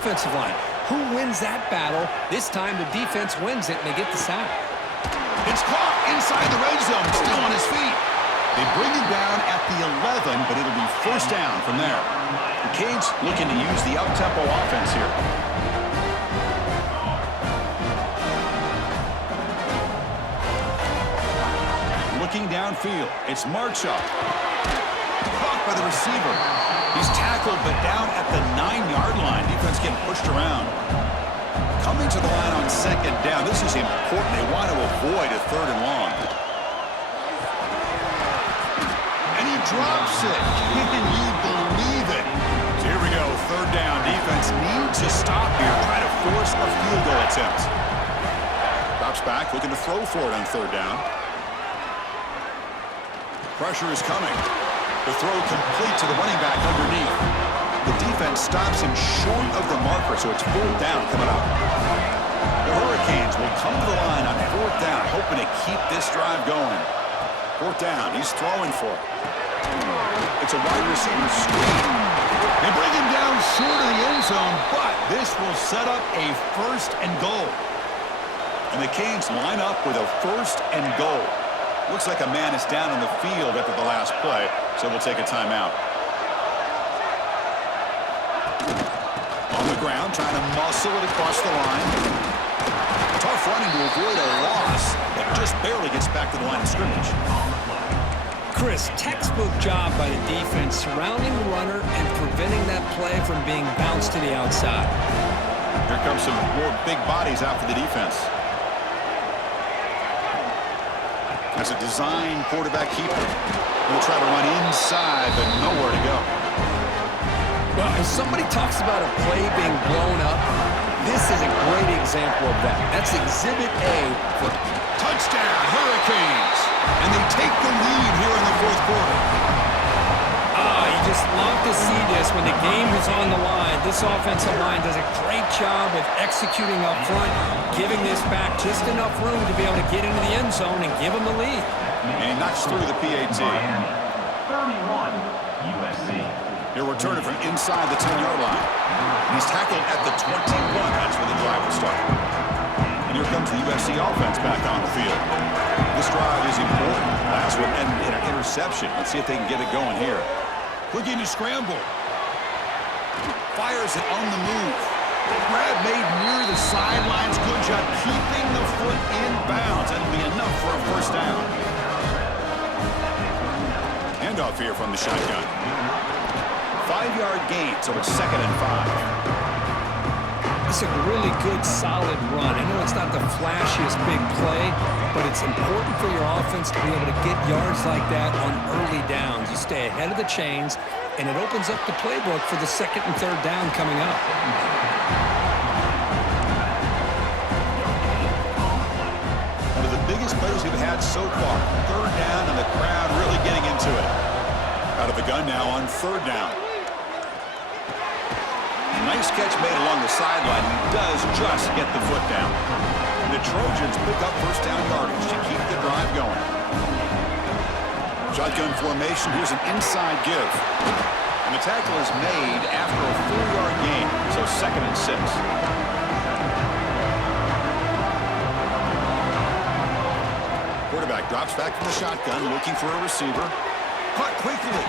offensive line. Who wins that battle? This time the defense wins it, and they get the sack. It's caught inside the red zone, still on his feet. They bring him down at the 11, but it'll be first down from there. The Canes looking to use the up-tempo offense here. Looking downfield, it's Marchuk. Caught by the receiver. He's tackled, but down at the 9-yard line. Defense getting pushed around. Coming to the line on second down. This is important. They want to avoid a third and long. And he drops it. Can you believe it? So here we go. Third down. Defense needs a stop here. Trying to force a field goal attempt. Drops back, looking to throw for it on third down. Pressure is coming. The throw complete to the running back underneath. The defense stops him short of the marker, so it's fourth down coming up. The Hurricanes will come to the line on fourth down, hoping to keep this drive going. Fourth down, he's throwing for it. It's a wide receiver screen. They bring him down short of the end zone, but this will set up a first and goal. And the Canes line up with a first and goal. Looks like a man is down on the field after the last play, so we'll take a timeout. On the ground, trying to muscle it across the line. Tough running to avoid a loss, but just barely gets back to the line of scrimmage. Chris, textbook job by the defense surrounding the runner and preventing that play from being bounced to the outside. Here comes some more big bodies out for the defense. As a design quarterback keeper. He'll try to run inside, but nowhere to go. Well, if somebody talks about a play being blown up, this is a great example of that. That's Exhibit A for touchdown, Hurricanes. And they take the lead here in the fourth quarter. You just love to see this when the game is on the line. This offensive line does a great job of executing up front, giving this back just enough room to be able to get into the end zone and give them the lead. And he knocks through the PAT. 31, USC. He'll return it from inside the 10-yard line. And he's tackled at the 21. That's where the drive will start. And here comes the USC offense back on the field. This drive is important. Last one ended in an interception. Let's see if they can get it going here. Looking to scramble. Fires it on the move. Grab made near the sidelines. Good job keeping the foot in bounds. That'll be enough for a first down. Handoff here from the shotgun. 5-yard gain, so it's 2nd and 5. It's a really good, solid run. I know it's not the flashiest big play, but it's important for your offense to be able to get yards like that on early downs. You stay ahead of the chains, and it opens up the playbook for the 2nd and 3rd down coming up. One of the biggest plays we've had so far. 3rd down, and the crowd really getting into it. Out of the gun now on 3rd down. Nice catch made along the sideline. He does just get the foot down. And the Trojans pick up first down yardage to keep the drive going. Shotgun formation. Here's an inside give. And the tackle is made after a 4-yard gain. So 2nd and 6. Quarterback drops back from the shotgun, looking for a receiver. Caught quickly.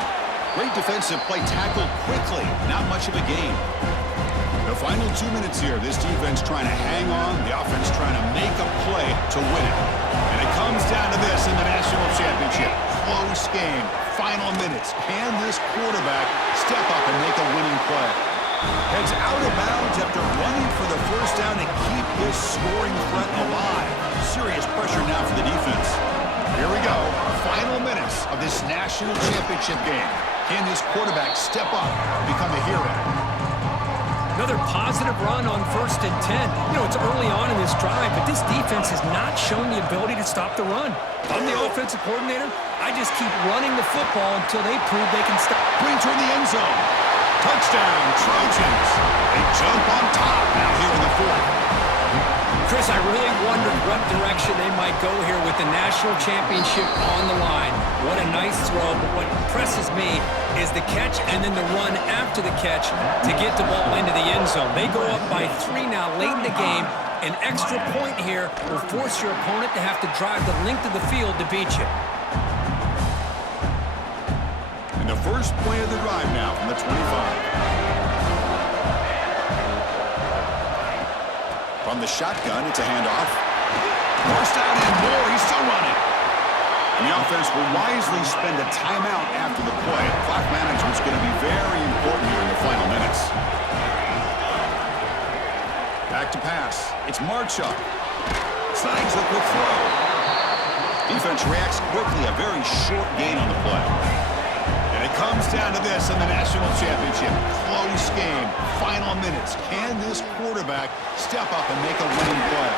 Great defensive play, tackled quickly. Not much of a gain. The final 2 minutes here. This defense trying to hang on. The offense trying to make a play to win it. And it comes down to this in the national championship. Close game. Final minutes. Can this quarterback step up and make a winning play? Heads out of bounds after running for the first down to keep this scoring threat alive. Serious pressure now for the defense. Here we go. Final minutes of this national championship game. Can this quarterback step up and become a hero? Another positive run on 1st and 10. You know, it's early on in this drive, but this defense has not shown the ability to stop the run. If I'm the offensive coordinator, I just keep running the football until they prove they can stop. Bring toward the end zone. Touchdown, Trojans. They jump on top now here in the 4th. Chris, I really wondered what direction they might go here with the national championship on the line. What a nice throw, but what impresses me is the catch and then the run after the catch to get the ball into the end zone. They go up by 3 now late in the game. An extra point here will force your opponent to have to drive the length of the field to beat you. And the first play of the drive now from the 25. From the shotgun, it's a handoff. Forced out and more. He's still running. And the offense will wisely spend a timeout after the play. Clock management is going to be very important here in the final minutes. Back to pass. It's Marchuk. Snags the quick throw. Defense reacts quickly. A very short gain on the play. And it comes down to this in the national championship. Close game. Final minutes. Can this quarterback step up and make a winning play?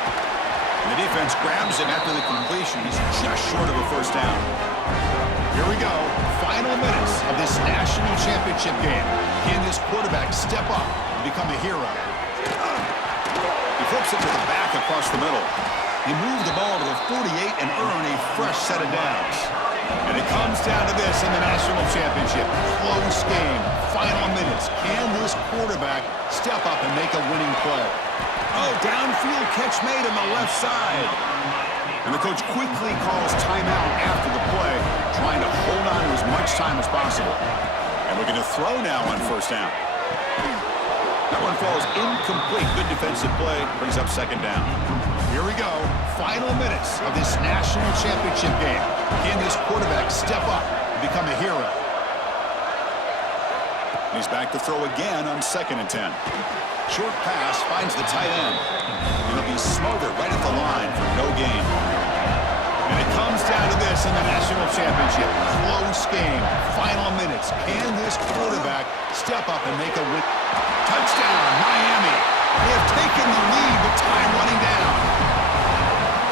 And the defense grabs him after the completion. He's just short of a first down. Here we go. Final minutes of this national championship game. Can this quarterback step up and become a hero? He flips it to the back across the middle. He moved the ball to the 48 and earned a fresh set of downs. And it comes down to this in the national championship. Close game. Final minutes. Can this quarterback step up and make a winning play? Oh, downfield catch made on the left side. And the coach quickly calls timeout after the play, trying to hold on to as much time as possible. And we're going to throw now on first down. That one falls incomplete. Good defensive play. Brings up second down. Here we go. Final minutes of this national championship game. Can this quarterback step up and become a hero? And he's back to throw again on 2nd and 10. Short pass finds the tight end. It'll be smothered right at the line for no gain. And it comes down to this in the national championship. Close game. Final minutes. Can this quarterback step up and make a win? Touchdown, Miami. They have taken the lead with time running down.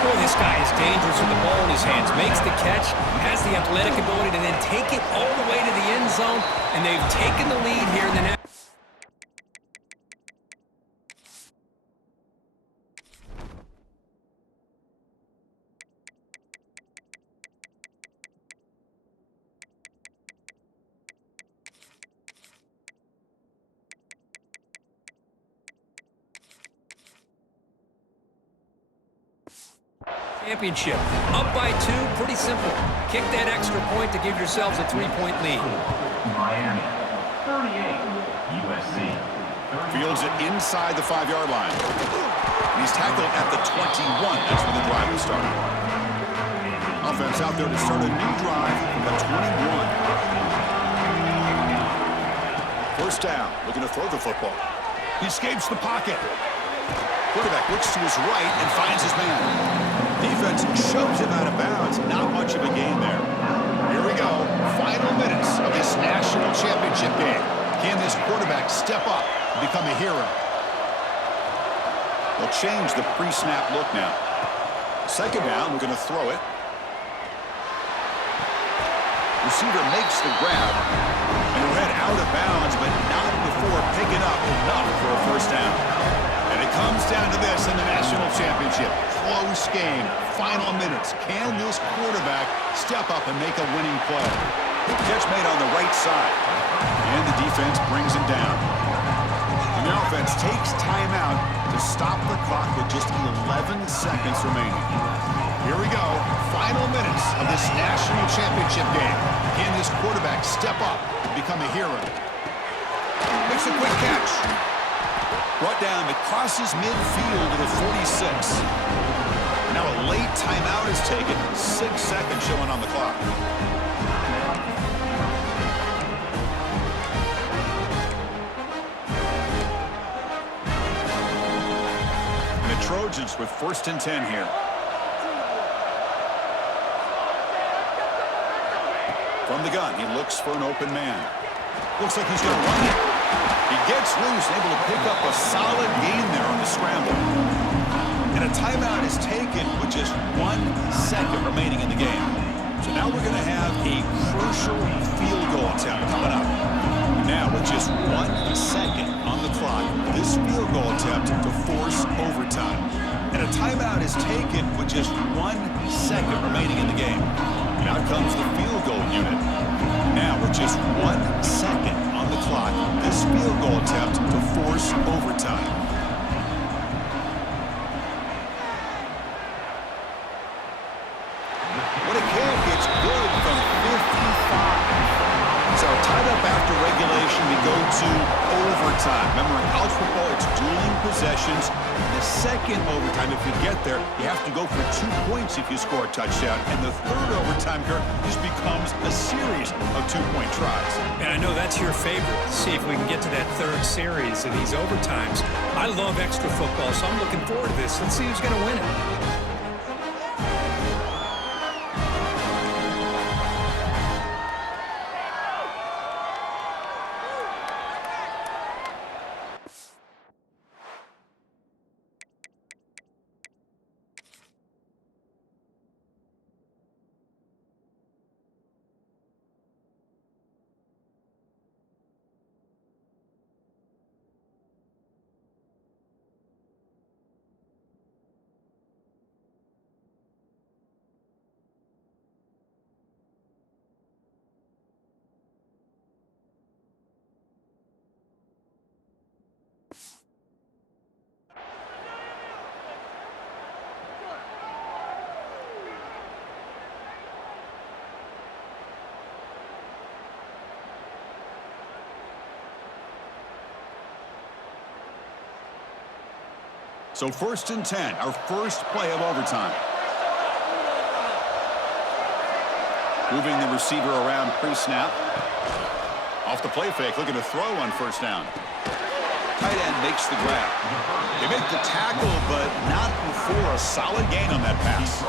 Boy, this guy is dangerous with the ball in his hands. Makes the catch, has the athletic ability to then take it all the way to the end zone, and they've taken the lead here in the next. Championship. Up by 2, pretty simple. Kick that extra point to give yourselves a 3-point lead. Miami, 38, USC. Fields it inside the 5-yard line. He's tackled at the 21. That's where the drive will start. Offense out there to start a new drive from the 21. First down, looking to throw the football. He escapes the pocket. Quarterback looks to his right and finds his man. Defense shoves him out of bounds. Not much of a gain there. Here we go. Final minutes of this national championship game. Can this quarterback step up and become a hero? They'll change the pre-snap look now. Second down, we're going to throw it. Receiver makes the grab. And he'll head out of bounds, but not before picking up enough for a first down. And it comes down to this in the national championship. Close game. Final minutes. Can this quarterback step up and make a winning play? Catch made on the right side. And the defense brings him down. And the offense takes timeout to stop the clock with just 11 seconds remaining. Here we go. Final minutes of this national championship game. Can this quarterback step up and become a hero? Makes a quick catch. Brought down, it crosses midfield to the 46. Now a late timeout is taken. 6 seconds showing on the clock. And the Trojans with 1st and 10 here. From the gun, he looks for an open man. Looks like he's going to run it. He gets loose, able to pick up a solid gain there on the scramble. And a timeout is taken with just 1 second remaining in the game. So now we're going to have a crucial field goal attempt coming up. Now with just 1 second on the clock, this field goal attempt to force overtime. And a timeout is taken with just 1 second remaining in the game. And out comes the field goal unit. Now, with just 1 second on the clock, this field goal attempt to force overtime. What a kick. It's good from 55. So tied up after regulation, we go to overtime. Remember, in college football, it's dueling possessions. The second overtime, if you get there, you have to go for 2 points if you score a touchdown. And the third overtime, Kirk, just becomes a series of 2-point tries. And I know that's your favorite. See if we can get to that third series of these overtimes. I love extra football, so I'm looking forward to this. Let's see who's going to win it. So 1st and 10, our first play of overtime. Moving the receiver around pre-snap. Off the play fake, looking to throw on 1st down. Tight end makes the grab. They make the tackle, but not before a solid gain on that pass.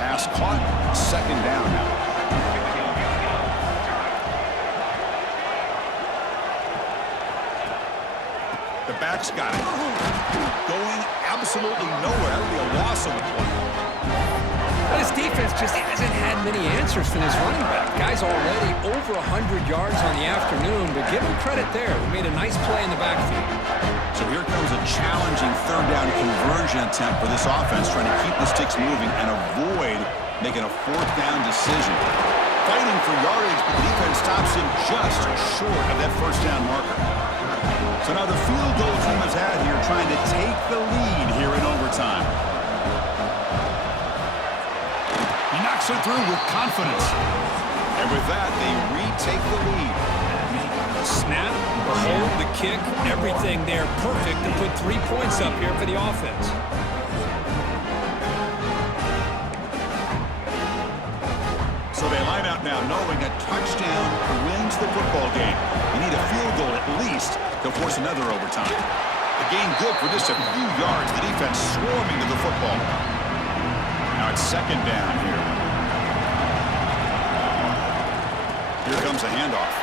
Pass caught, 2nd down now. The back's got it. Going absolutely nowhere. That would be a loss of the play. But his defense just hasn't had many answers for this running back. Guy's already over 100 yards on the afternoon, but give him credit there. He made a nice play in the backfield. So here comes a challenging 3rd down conversion attempt for this offense, trying to keep the sticks moving and avoid making a 4th down decision. Fighting for yardage, but the defense stops him just short of that 1st down marker. So now the field goal team is out here trying to take the lead here in overtime. He knocks it through with confidence. And with that, they retake the lead. The snap, the hold, the kick, everything there perfect to put 3 points up here for the offense. So they line out now knowing a touchdown wins the football game. You need a field goal at least to force another overtime. The game good for just a few yards. The defense swarming to the football. Now it's 2nd down here. Here comes a handoff.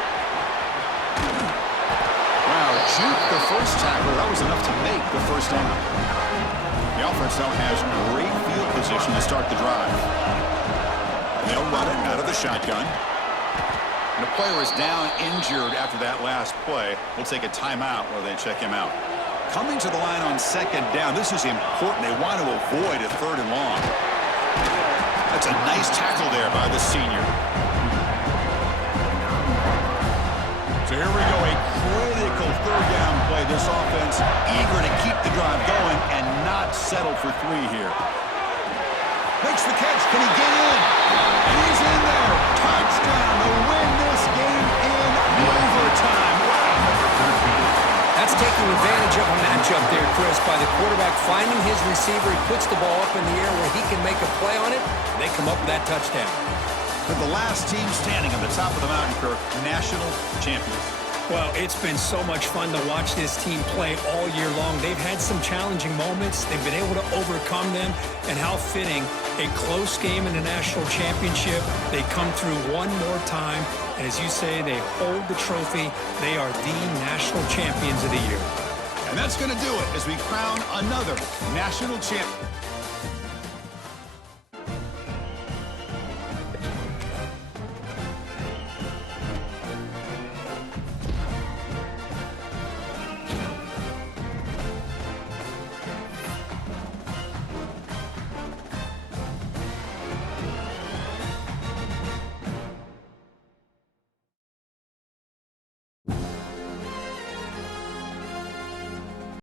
Wow, juke the 1st tackle. That was enough to make the 1st down. The offense now has great field position to start the drive. They'll run it out of the shotgun. And the player is down injured after that last play. We'll take a timeout while they check him out. Coming to the line on 2nd down. This is important. They want to avoid a 3rd and long. That's a nice tackle there by the senior. So here we go. A critical 3rd down play. This offense eager to keep the drive going and not settle for 3 here. Makes the catch. Can he get in? He's in there. Touchdown to win this game in overtime. Wow. That's taking advantage of a matchup there, Chris, by the quarterback finding his receiver. He puts the ball up in the air where he can make a play on it, and they come up with that touchdown. With the last team standing on the top of the mountain, Kirk, national champions. Well, it's been so much fun to watch this team play all year long. They've had some challenging moments. They've been able to overcome them. And how fitting, a close game in the national championship. They come through one more time. And as you say, they hold the trophy. They are the national champions of the year. And that's going to do it as we crown another national champion.